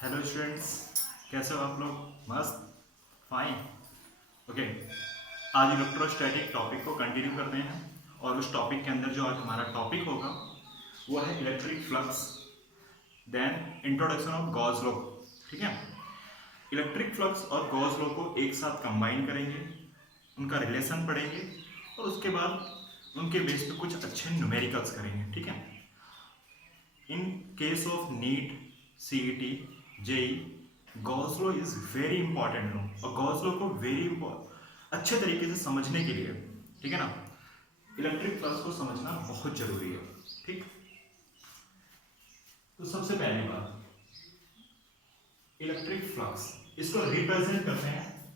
Hello students, कैसे हो आप लोग? मस्त, फाइन, ओके। आज इलेक्ट्रोस्टैटिक टॉपिक को कंटिन्यू करते हैं और उस टॉपिक के अंदर जो आज हमारा टॉपिक होगा वो है electric flux, then introduction of Gauss law. ठीक है, इलेक्ट्रिक फ्लक्स और गॉस लॉ को एक साथ कंबाइन करेंगे, उनका रिलेशन पढ़ेंगे और उसके बाद उनके बेस पे कुछ अच्छे न्यूमेरिकल्स करेंगे। ठीक है, in case of NEET, CET, JEE, Gauss law is very important लो, और गॉस लॉ को वेरी अच्छे तरीके से समझने के लिए, ठीक है ना, इलेक्ट्रिक फ्लक्स को समझना बहुत जरूरी है। ठीक, तो सबसे पहली बात, इलेक्ट्रिक फ्लक्स इसको रिप्रेजेंट करते हैं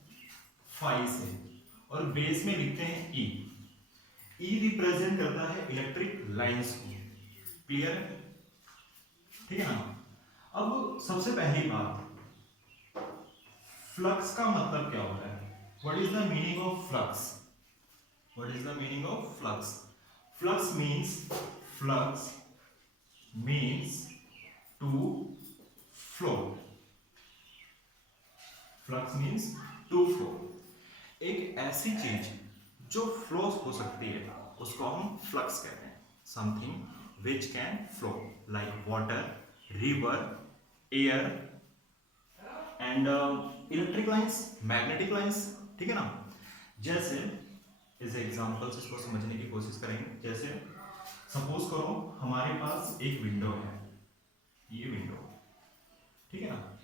फाई से और बेस में लिखते हैं ई। ई रिप्रेजेंट करता है इलेक्ट्रिक लाइंस को। क्लियर है? ठीक है ना। अब सबसे पहली बात, फ्लक्स का मतलब क्या होता है? What is the meaning of flux? What is the meaning of flux? Flux means to flow. Flux means to flow. एक ऐसी चीज जो फ्लो हो सकती है उसको हम फ्लक्स कहते हैं। Something which can flow, like water, river, air and electric lines, magnetic lines. ठीक है ना। जैसे इस एग्जांपल इसको समझने की कोशिश करेंगे। जैसे सपोज करो हमारे पास एक विंडो है, ये विंडो, ठीक है ना,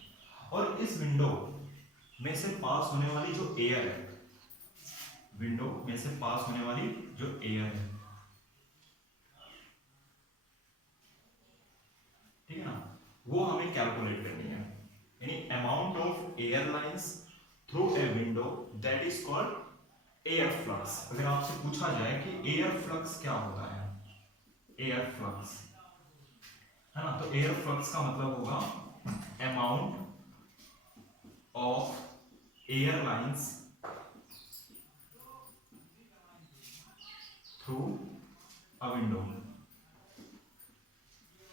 और इस विंडो में से पास होने वाली जो एयर है, विंडो में से पास होने वाली जो एयर है, ठीक है ना, वो हमें कैलकुलेट करनी है। यानी amount of air lines through a window, that is called air flux. अगर आपसे पूछा जाए कि एयर फ्लक्स क्या होता है, एयर फ्लक्स, है ना, तो एयर फ्लक्स का मतलब होगा amount of air lines through a window.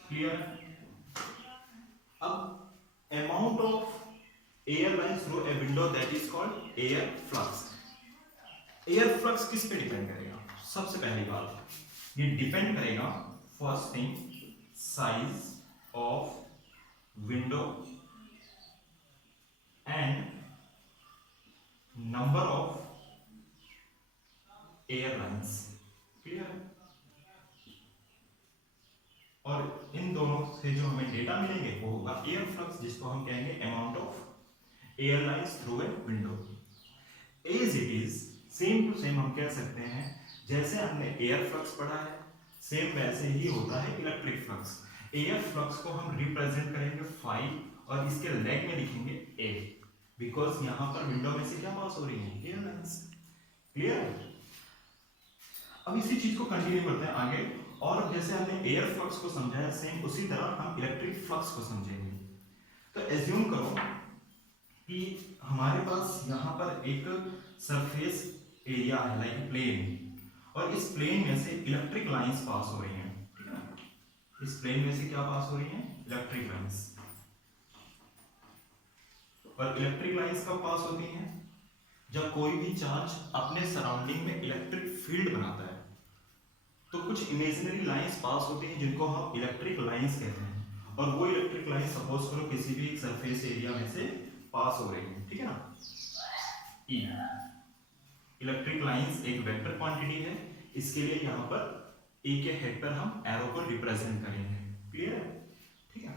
Clear? अब amount of air lines through a window, that is called air flux. एयर फ्लक्स किस पे डिपेंड करेगा? सबसे पहली बात, ये डिपेंड करेगा first thing, size of window and number of airlines. Clear? और इन दोनों से जो हमें डेटा मिलेंगे वो होगा एयर फ्लक्स, जिसको हम कहेंगे amount of air lines through a window. As it is same to same हम कह सकते हैं, जैसे हमने एयर फ्लक्स पढ़ा है सेम वैसे ही होता है इलेक्ट्रिक फ्लक्स। एयर फ्लक्स को हम रिप्रेजेंट करेंगे फाई और इसके लेग में लिखेंगे ए, बिकॉज यहां पर विंडो में से क्या पास हो रही है? एयरलाइंस। क्लियर? अब इसी चीज को कंटिन्यू करते हैं आगे, और जैसे हमने एयर फ्लक्स को समझा है सेम उसी तरह हम इलेक्ट्रिक फ्लक्स को समझेंगे। तो एज्यूम करो कि हमारे पास यहाँ पर एक सरफेस एरिया है, लाइक प्लेन, और इस प्लेन में से इलेक्ट्रिक लाइंस पास हो रही हैं। ठीक है ना, इस प्लेन में से क्या पास हो रही हैं? Electric lines. और इलेक्ट्रिक लाइंस कब पास होती हैं? जब कोई भी चार्ज अपने सराउंडिंग में इलेक्ट्रिक फील्ड बनाता है, तो कुछ इमेजिनरी लाइंस पास होती हैं जिनको हम इलेक्ट्रिक लाइंस कहते हैं, और वो इलेक्ट्रिक लाइन सपोज करो किसी भी एक सरफेस एरिया में से पास हो रही है। ठीक है ना। ई इलेक्ट्रिक लाइंस एक वेक्टर क्वांटिटी है, इसके लिए यहां पर ए के हेड पर हम एरो को रिप्रेजेंट करेंगे। क्लियर है? ठीक है।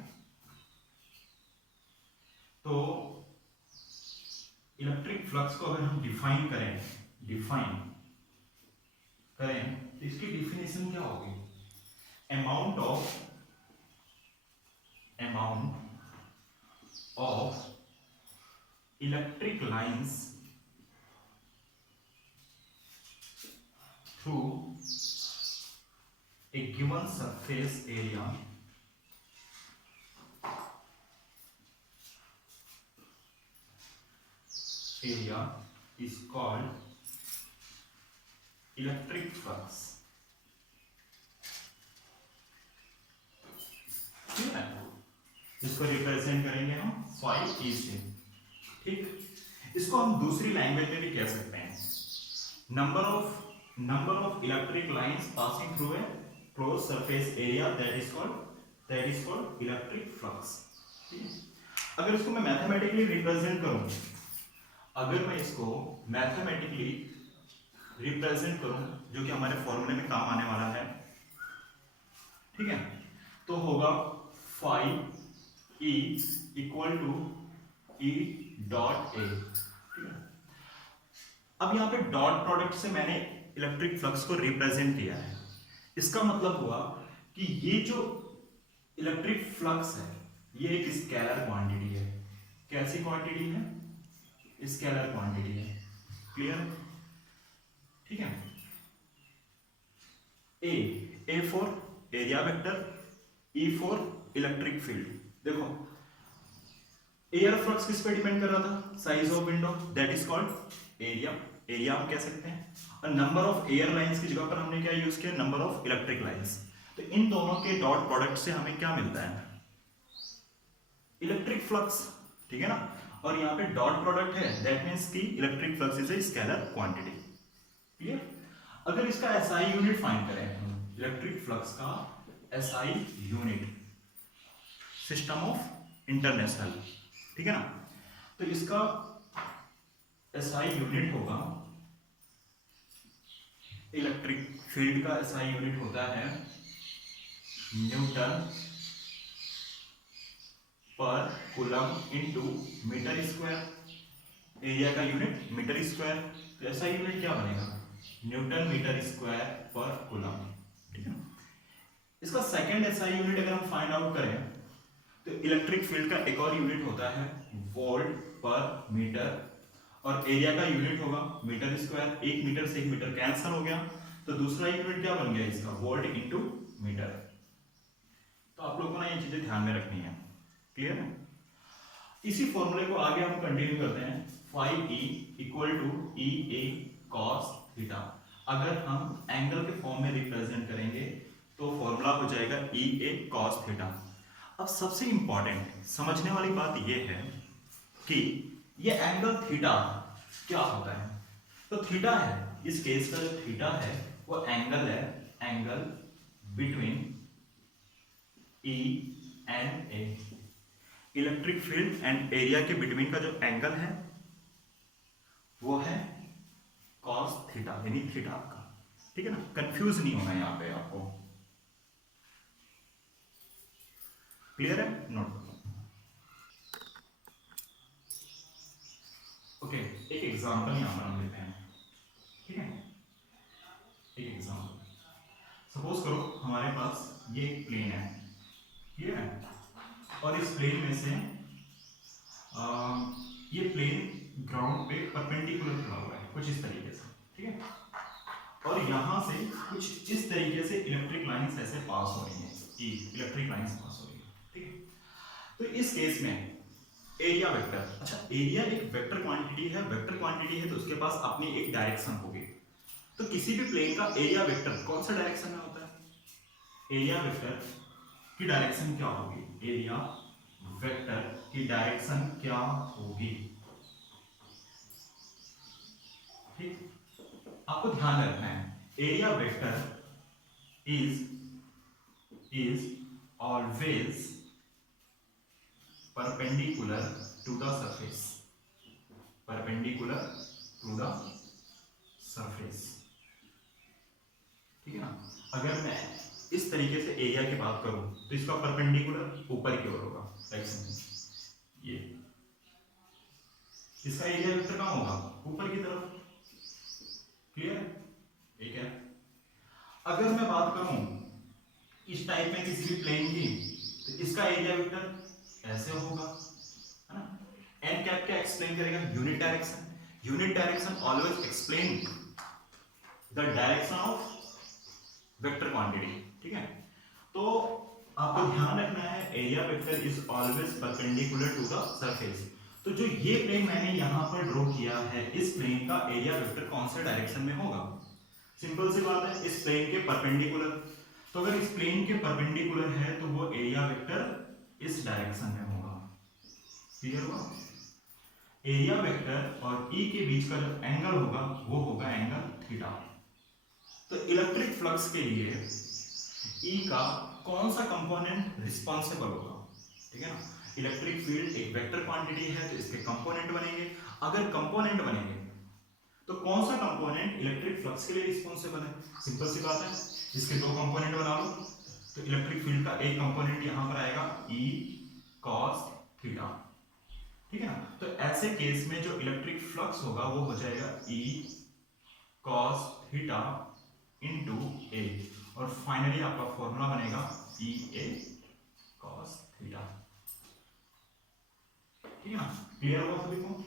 तो इलेक्ट्रिक फ्लक्स को अगर हम डिफाइन करें तो इसकी डिफिनेशन क्या होगी? Amount of electric lines through a given surface area is called electric flux. ठीक है, इसको रिप्रेजेंट करेंगे हम फाई ई से। ठीक, इसको हम दूसरी लैंग्वेज में भी कह सकते हैं, number of electric lines passing through a close surface area, that is called electric flux. ठीक है, अगर इसको मैं मैथमेटिकली रिप्रेजेंट करूं, अगर मैं इसको मैथमेटिकली रिप्रेजेंट करूं, जो कि हमारे फॉर्मूले में काम आने वाला है, ठीक है, तो होगा phi E equal to E dot A. ठीक है, अब यहां पे डॉट प्रोडक्ट से मैंने इलेक्ट्रिक फ्लक्स को रिप्रेजेंट किया है। इसका मतलब हुआ कि ये जो इलेक्ट्रिक फ्लक्स है ये एक स्केलर क्वांटिटी है। कैसी क्वांटिटी है? स्केलर क्वांटिटी है। क्लियर? ठीक है, A for area vector, E for electric field. देखो एयर फ्लक्स किस पे डिपेंड कर रहा था? Size of window, that is called area. Area हम कह सकते हैं। और नंबर ऑफ एयर लाइंस की जगह पर हमने क्या यूज किया? Number of electric lines. तो इन दोनों के डॉट प्रोडक्ट से हमें क्या मिलता है? Electric flux. ठीक है ना, और यहाँ पे डॉट प्रोडक्ट है, दैट मीन्स की electric flux is a scalar quantity. Clear? अगर इसका एसआई यूनिट फाइंड करें, इलेक्ट्रिक फ्लक्स का SI unit, system of international, ठीक है ना, तो इसका एसआई यूनिट होगा, इलेक्ट्रिक फील्ड का एसआई यूनिट होता है newton per coulomb into metre square. Area का यूनिट मीटर स्क्वायर, तो एसआई यूनिट क्या बनेगा? न्यूटन मीटर स्क्वायर पर कूलम। ठीक है, इसका सेकंड एसआई यूनिट अगर हम फाइंड आउट करें तो इलेक्ट्रिक फील्ड का एक और यूनिट होता है वोल्ट पर मीटर, और एरिया का यूनिट होगा मीटर स्क्वायर। एक मीटर से एक मीटर कैंसिल हो गया, तो दूसरा यूनिट क्या बन गया इसका? Volt into metre. तो आप लोगों को ना ये चीजें ध्यान में रखनी है। क्लियर है? इसी फॉर्मूले को आगे हम कंटिन्यू करते हैं। Phi E equal to E A cos theta. अगर हम एंगल के फॉर्म में रिप्रेजेंट करेंगे तो फॉर्मूला हो जाएगा ई ए कॉस थीटा। अब सबसे इंपॉर्टेंट समझने वाली बात यह है कि ये एंगल थीटा क्या होता है। तो थीटा है, इस केस का जो थीटा है वो एंगल है, angle between E and A. Electric field and area के बिटवीन का जो एंगल है वो है कॉस थीटा, यानी थीटा का। ठीक है ना, कंफ्यूज नहीं होना यहां पे आपको। क्लियर है? नोट ओके, एक एग्जांपल यहां पर हम लेते हैं। ठीक है, एक एग्जांपल सपोज करो हमारे पास ये एक प्लेन है, क्लियर है, और इस प्लेन में से ये प्लेन ग्राउंड पे परपेंडिकुलर खड़ा हुआ है कुछ इस तरीके से। ठीक है, और यहां से कुछ इस तरीके से इलेक्ट्रिक लाइंस ऐसे पास हो रही हैं, इलेक्ट्रिक लाइंस पास हो रही है। ठीक है, तो इस केस में एरिया वेक्टर, अच्छा एरिया एक वेक्टर क्वांटिटी है, वेक्टर क्वांटिटी है तो उसके पास अपनी एक डायरेक्शन होगी। तो किसी भी प्लेन का एरिया वेक्टर कौन सा डायरेक्शन में होता है? एरिया वेक्टर की डायरेक्शन क्या होगी? एरिया वेक्टर की डायरेक्शन क्या होगी? ठीक, आपको ध्यान रखना है, area vector is always perpendicular to the surface, perpendicular to the surface। ठीक है ना, अगर मैं इस तरीके से एरिया की बात करूं तो इसका परपेंडिकुलर ऊपर की ओर होगा, लाइक समथिंग ये, इसका एरिया वेक्टर कहां होगा? ऊपर की तरफ। क्लियर है? ठीक है, अगर मैं बात करूं इस टाइप में किसी भी प्लेन की तो इसका एरिया वेक्टर ऐसे होगा, है ना। एन कैप क्या एक्सप्लेन करेगा? Unit direction. Unit direction always explain the direction of vector quantity. ठीक है, तो आपको ध्यान रखना है area vector is always perpendicular to the surface. तो जो ये प्लेन मैंने यहां पर ड्रॉ किया है, इस प्लेन का एरिया वेक्टर कौन से डायरेक्शन में होगा? सिंपल सी बात है, इस प्लेन के परपेंडिकुलर। तो अगर इस प्लेन के परपेंडिकुलर है तो वो एरिया वेक्टर इस डायरेक्शन में होगा। क्लियर हुआ? एरिया वेक्टर और ई के बीच का जो एंगल होगा वो होगा एंगल थीटा। तो इलेक्ट्रिक फ्लक्स के लिए ई का कौन सा कंपोनेंट रिस्पॉन्सिबल होगा? ठीक है ना, इलेक्ट्रिक फील्ड एक वेक्टर क्वांटिटी है तो इसके कंपोनेंट बनेंगे। अगर कंपोनेंट बनेंगे तो कौन सा कंपोनेंट इलेक्ट्रिक फ्लक्स के लिए रिस्पॉन्सिबल है? सिंपल सी बात है, इसके दो कंपोनेंट बना लो तो इलेक्ट्रिक फील्ड का एक कंपोनेंट यहां पर आएगा ई कॉस थीटा। ठीक है ना, तो ऐसे केस में जो इलेक्ट्रिक फ्लक्स होगा वो हो जाएगा ई कॉस थीटा इनटू ए, और फाइनली आपका फॉर्मूला बनेगा ई ए कॉस थीटा। ठीक है ना, क्लियर हुआ सभी को?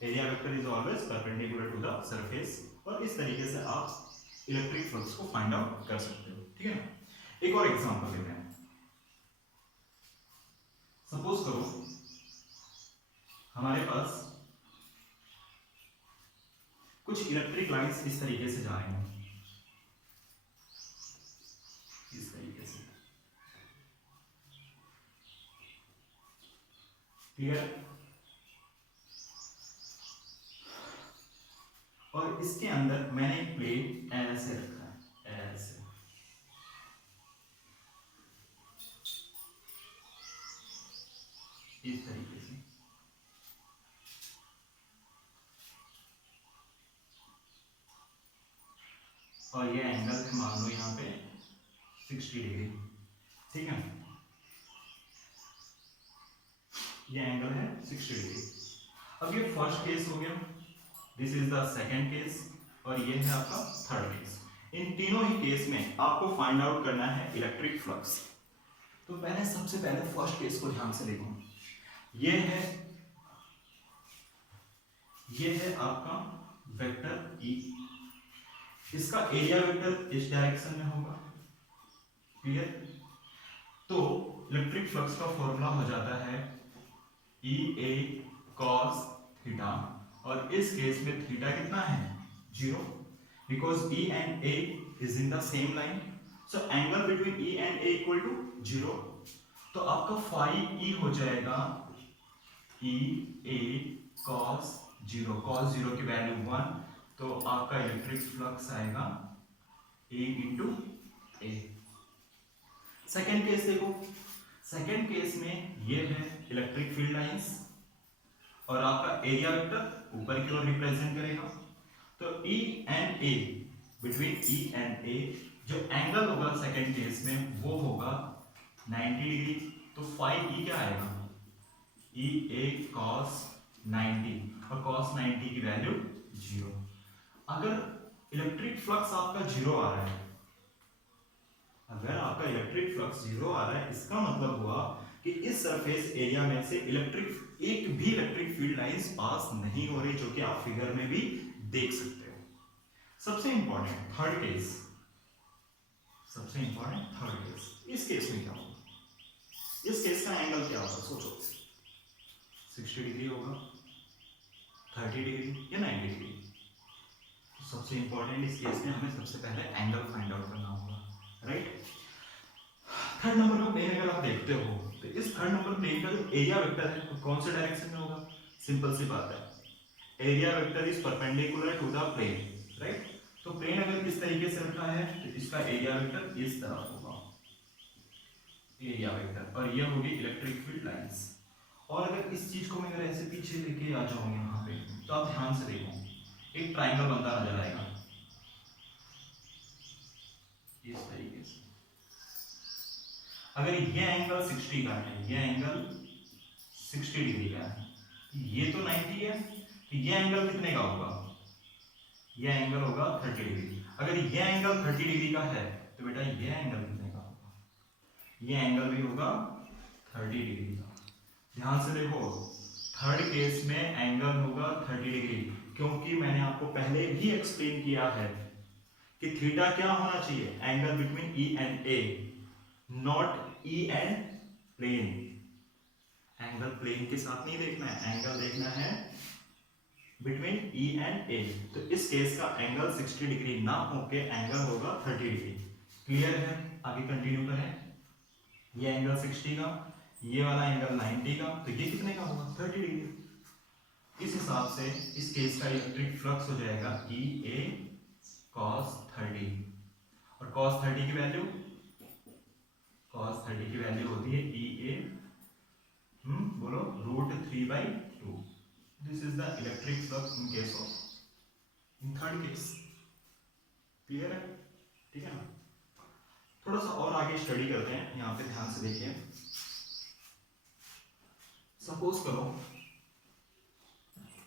Area vector is always perpendicular to the surface, और इस तरीके से आप इलेक्ट्रिक फ्लक्स को फाइंड आउट कर सकते हो। ठीक है ना, एक और एग्जांपल लेते हैं। सपोज करो हमारे पास कुछ इलेक्ट्रिक लाइंस इस तरीके से जा रही हैं, इस तरीके से। क्लियर? और इसके अंदर मैंने एक प्लेट ऐसे रखा है, ऐसे, इस तरीके से। और ये एंगल है मान लो यहाँ पे 60 डिग्री। ठीक है, ये एंगल है 60 डिग्री। अब ये फर्स्ट केस हो गया, this is the second case, और ये है आपका थर्ड केस। इन तीनों ही केस में आपको फाइंड आउट करना है इलेक्ट्रिक फ्लक्स। तो पहले सबसे पहले फर्स्ट केस को ध्यान से देखो। ये है आपका वेक्टर ई, इसका एरिया वेक्टर इस डायरेक्शन में होगा। क्लियर? तो इलेक्ट्रिक फ्लक्स का फॉर्मूला हो जाता है ई ए कॉस थीटा, और इस केस में थीटा कितना है? 0, because E and A is in the same line, so angle between E and A equal to 0। तो आपका फाई ई हो जाएगा ई ए कॉस 0, कॉस 0 की वैल्यू 1, तो आपका इलेक्ट्रिक फ्लक्स आएगा ए इंटू ए। सेकेंड केस देखो, सेकेंड केस में ये है इलेक्ट्रिक फील्ड लाइंस, और आपका एरिया वेक्टर ऊपर की ओर रिप्रेजेंट करेगा। तो E and A, between E and A जो एंगल होगा सेकेंड केस में वो होगा 90 डिग्री। तो फाई ई क्या आएगा? ई ए कॉस 90, और कॉस 90 की वैल्यू 0। अगर इलेक्ट्रिक फ्लक्स आपका 0 आ रहा है, अगर आपका इलेक्ट्रिक फ्लक्स 0 आ रहा है, इसका मतलब हुआ कि इस सरफेस एरिया में से एक भी इलेक्ट्रिक फील्ड लाइंस पास नहीं हो रही, जो कि आप फिगर में भी देख सकते हो। सबसे इंपॉर्टेंट थर्ड केस, सबसे इंपॉर्टेंट थर्ड केस, इस केस में क्या होगा? इस केस का एंगल क्या होगा? सोचो, 60 डिग्री होगा, 30 डिग्री या 90 डिग्री? तो सबसे इंपॉर्टेंट इस केस में हमें सबसे पहले एंगल फाइंड आउट करना होगा, राइट? थर्ड नंबर का प्लेन अगर आप देखते हो तो इस थर्ड नंबर प्लेन का जो एरिया वेक्टर है वो कौन से डायरेक्शन में होगा? सिंपल सी बात है, area vector is perpendicular to the plane, right? तो प्लेन अगर इस तरीके से रखा है तो इसका एरिया वेक्टर इस तरफ होगा, एरिया वेक्टर, और ये होगी इलेक्ट्रिक फील्ड लाइंस। और अगर इस चीज को मैं अगर ऐसे पीछे लेके आ जाऊं यहाँ पे, तो आप ध्यान से देखो, एक ट्रायंगल बनता नजर आएगा इस तरीके से। अगर ये एंगल 60 का है, ये एंगल 60 डिग्री का है, ये तो 90 है, तो ये एंगल कितने का होगा? ये एंगल होगा 30 डिग्री। अगर ये एंगल 30 डिग्री का है तो बेटा ये एंगल कितने का होगा? ये एंगल भी होगा 30 डिग्री का। ध्यान से देखो, थर्ड केस में एंगल होगा 30 डिग्री, क्योंकि मैंने आपको पहले भी एक्सप्लेन किया है कि थीटा क्या होना चाहिए? Angle between E and A, not E and plane. Angle plane के साथ नहीं देखना है, एंगल देखना है बिटवीन ई एंड ए। तो इस केस का एंगल 60 डिग्री ना होके एंगल होगा 30 डिग्री। क्लियर है? आगे कंटिन्यू करें। ये एंगल 60 का, ये वाला एंगल 90 का, तो ये कितने का होगा 30 डिग्री। इस हिसाब से इस केस का इलेक्ट्रिक फ्लक्स हो जाएगा ई ए cos 30, और cos 30 की वैल्यू होती है ई ए बोलो √3/2। This is the electric flux in case of in third case. Clear है? ठीक है ना। थोड़ा सा और आगे स्टडी करते हैं, यहाँ पे ध्यान से देखिए। सपोज करो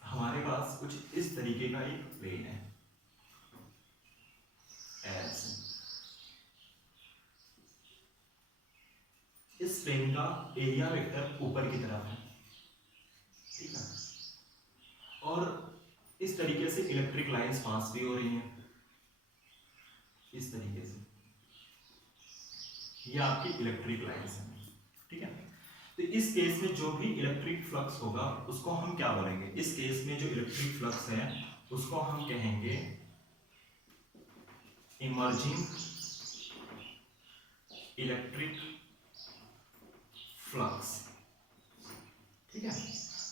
हमारे पास कुछ इस तरीके का एक प्लेन है, ऐसे इस प्लेन का एरिया वेक्टर ऊपर की तरफ है, ठीक है, और इस तरीके से इलेक्ट्रिक लाइंस पास भी हो रही हैं, इस तरीके से ये आपकी इलेक्ट्रिक लाइंस हैं, ठीक है। तो इस केस में जो भी इलेक्ट्रिक फ्लक्स होगा उसको हम क्या बोलेंगे? इस केस में जो इलेक्ट्रिक फ्लक्स है उसको हम कहेंगे इमर्जिंग इलेक्ट्रिक फ्लक्स, ठीक है,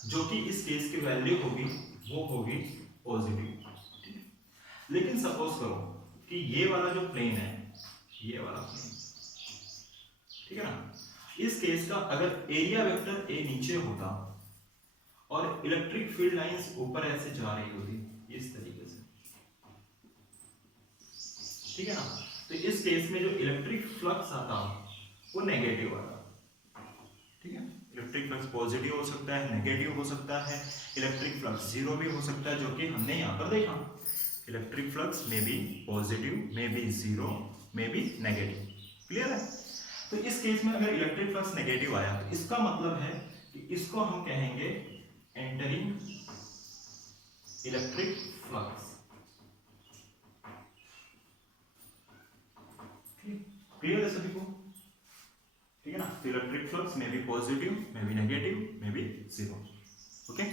जो कि इस केस की वैल्यू होगी वो होगी पॉजिटिव, ठीक है। लेकिन सपोज करो कि ये वाला जो प्लेन है, ये वाला प्लेन, ठीक है ना, इस केस का अगर एरिया वेक्टर ए नीचे होता और इलेक्ट्रिक फील्ड लाइंस ऊपर ऐसे जा रही होती इस तरीके से, ठीक है ना, तो इस केस में जो इलेक्ट्रिक फ्लक्स आता वो नेगेटिव आता, ठीक है। इलेक्ट्रिक फ्लक्स पॉजिटिव हो सकता है, नेगेटिव हो सकता है, इलेक्ट्रिक फ्लक्स जीरो भी हो सकता है, जो कि हमने यहाँ पर देखा। इलेक्ट्रिक फ्लक्स में भी पॉजिटिव, में भी जीरो, में भी नेगेटिव। क्लियर है? तो इस केस में अगर इलेक्ट्रिक फ्लक्स नेगेटिव आया तो इसका मतलब है कि इसको हम कहेंगे एंटरिंग इलेक्ट्रिक फ्लक्स। क्लियर है सभी को? ठीक है ना। इलेक्ट्रिक फ्लक्स में भी पॉजिटिव, में भी नेगेटिव, में भी जीरो। ओके।